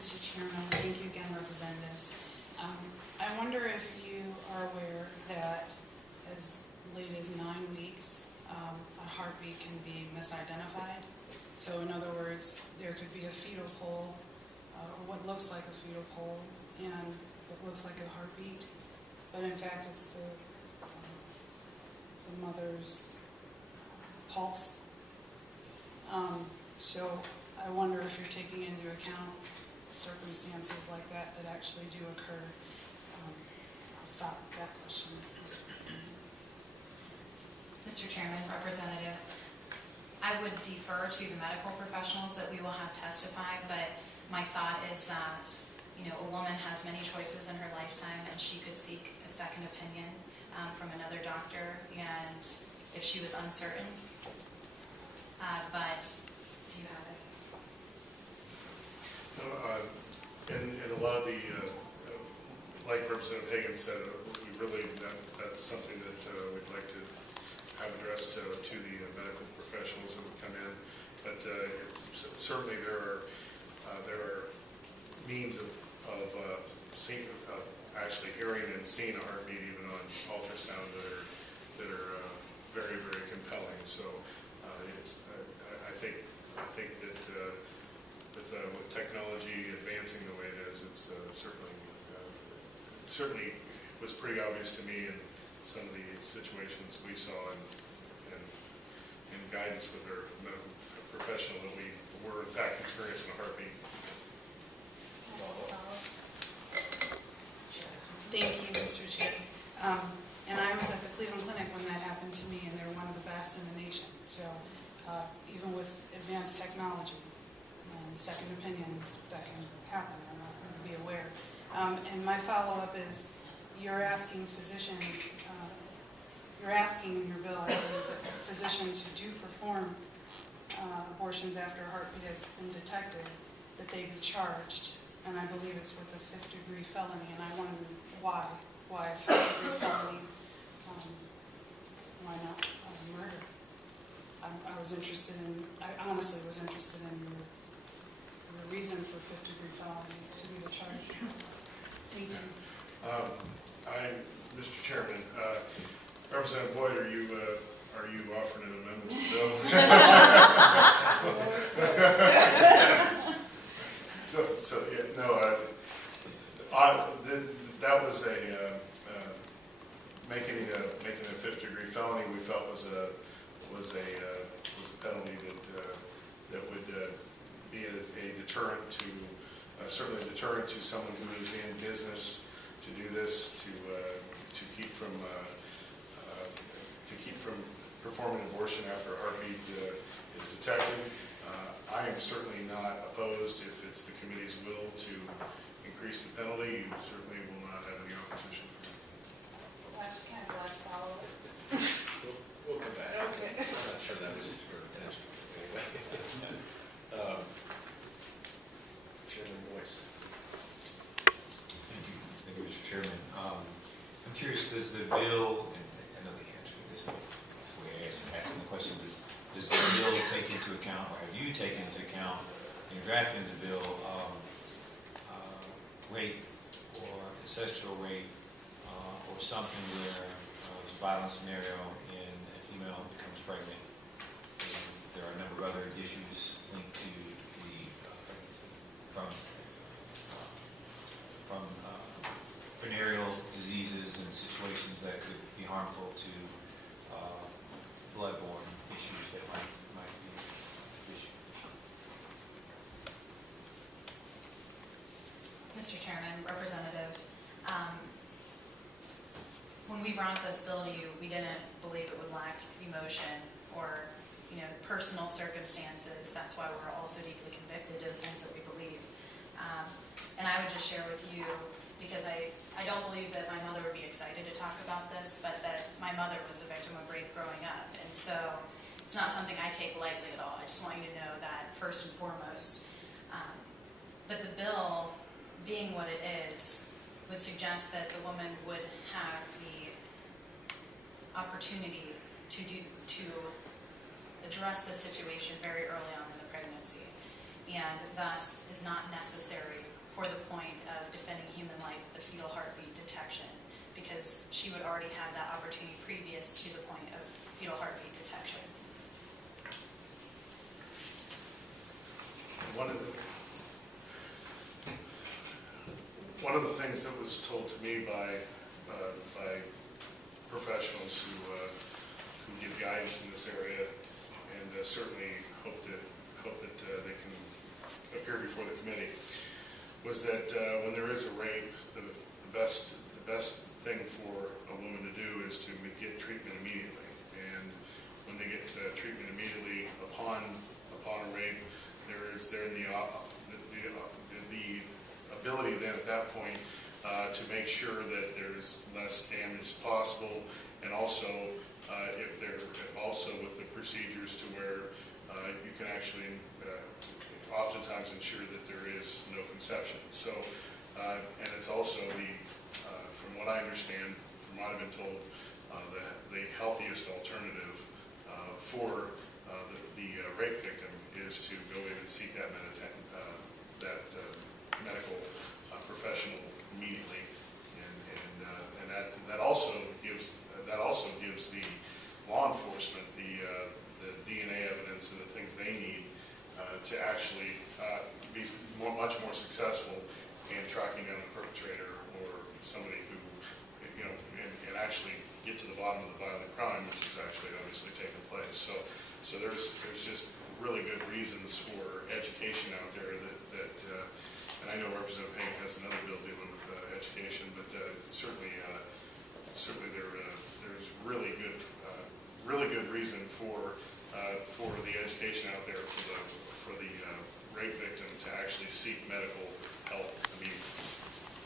Mr. Chairman. Thank you again, representatives. I wonder if you are aware that as late as 9 weeks, a heartbeat can be misidentified. So in other words, there could be a fetal pole, or what looks like a fetal pole, and what looks like a heartbeat, but in fact it's the mother's pulse. So I wonder if you're taking into account circumstances like that that actually do occur. I'll stop with that question. Mr. Chairman, Representative, I would defer to the medical professionals that we will have testify, but my thought is that, you know, a woman has many choices in her lifetime and she could seek a second opinion from another doctor, and if she was uncertain, but do you have it? And a lot of the, like Representative Hagan said, we really, that's something that we'd like to have addressed to the medical professionals that would come in. But certainly there are means of actually hearing and seeing a heartbeat even on ultrasound that are very, very compelling. So I think that with technology advancing the way it is, it's certainly was pretty obvious to me in some of the situations we saw in guidance with our medical professional that we were in fact experiencing a heartbeat. Thank you, Mr. Chair. And I was at the Cleveland Clinic when that happened to me, and they're one of the best in the nation. So even with advanced technology and second opinions, that can happen. I'm not going to be aware. And my follow-up is, you're asking physicians, you're asking in your bill, I believe, that physicians who do perform abortions after a heartbeat has been detected, that they be charged. And I believe it's with a 5th-degree felony, and I wonder why a 5th-degree felony, why not murder? I was interested in, I honestly was interested in your reason for 5th-degree felony to be the charge. Thank you. Mr. Chairman, Representative Boyd, are you offering an amendment to the bill? So yeah, no, that was making a 5th-degree felony. We felt was a penalty that would be a deterrent to certainly a deterrent to someone who is in business to do this, to keep from performing abortion after a heartbeat is detected. I am certainly not opposed, if it's the committee's will, to increase the penalty. You certainly will not have any opposition for that. Last follow-up. We'll come back. Okay. I'm not sure that was his intention. Anyway. Chairman Boyce. Thank you, Mr. Chairman. I'm curious, does the bill, and I know the answer to this, but that's the way I asking the question, does the bill take into account, or have you taken into account in drafting the bill, rape or ancestral rape, or something where there's a violent scenario and a female becomes pregnant? And there are a number of other issues linked to the pregnancy from venereal diseases and situations that could be harmful to bloodborne issues that might be an issue. Mr. Chairman, Representative, when we brought this bill to you, we didn't believe it would lack emotion or, you know, personal circumstances. That's why we're also deeply convicted of the things that we believe. And I would just share with you, because I don't believe that my mother would be excited to talk about this, but that my mother was a victim of rape growing up. And so it's not something I take lightly at all. I just want you to know that first and foremost. But the bill, being what it is, would suggest that the woman would have the opportunity to address the situation very early on in the pregnancy. and thus is not necessary for the point of defending human life, the fetal heartbeat detection, because she would already have that opportunity previous to the point of fetal heartbeat detection. One of the things that was told to me by professionals who give guidance in this area, and certainly hope that they can appear before the committee, was that when there is a rape, the best thing for a woman to do is to get treatment immediately. And when they get treatment immediately upon a rape, there is the ability then at that point to make sure that there's less damage possible, and also also with the procedures to where you can actually oftentimes ensure that there is no conception. So, and it's also from what I understand, from what I've been told, the healthiest alternative for the rape victim is to go in and seek that medical professional immediately, and that also gives the law enforcement the DNA evidence and the things they need to actually be much more successful in tracking down the perpetrator or somebody who, and actually get to the bottom of the violent crime, which is actually obviously taking place. So there's just really good reasons for education out there that and I know Representative Hagan has another bill dealing with education, but certainly there's really good reason for the education out there for the rape victim to actually seek medical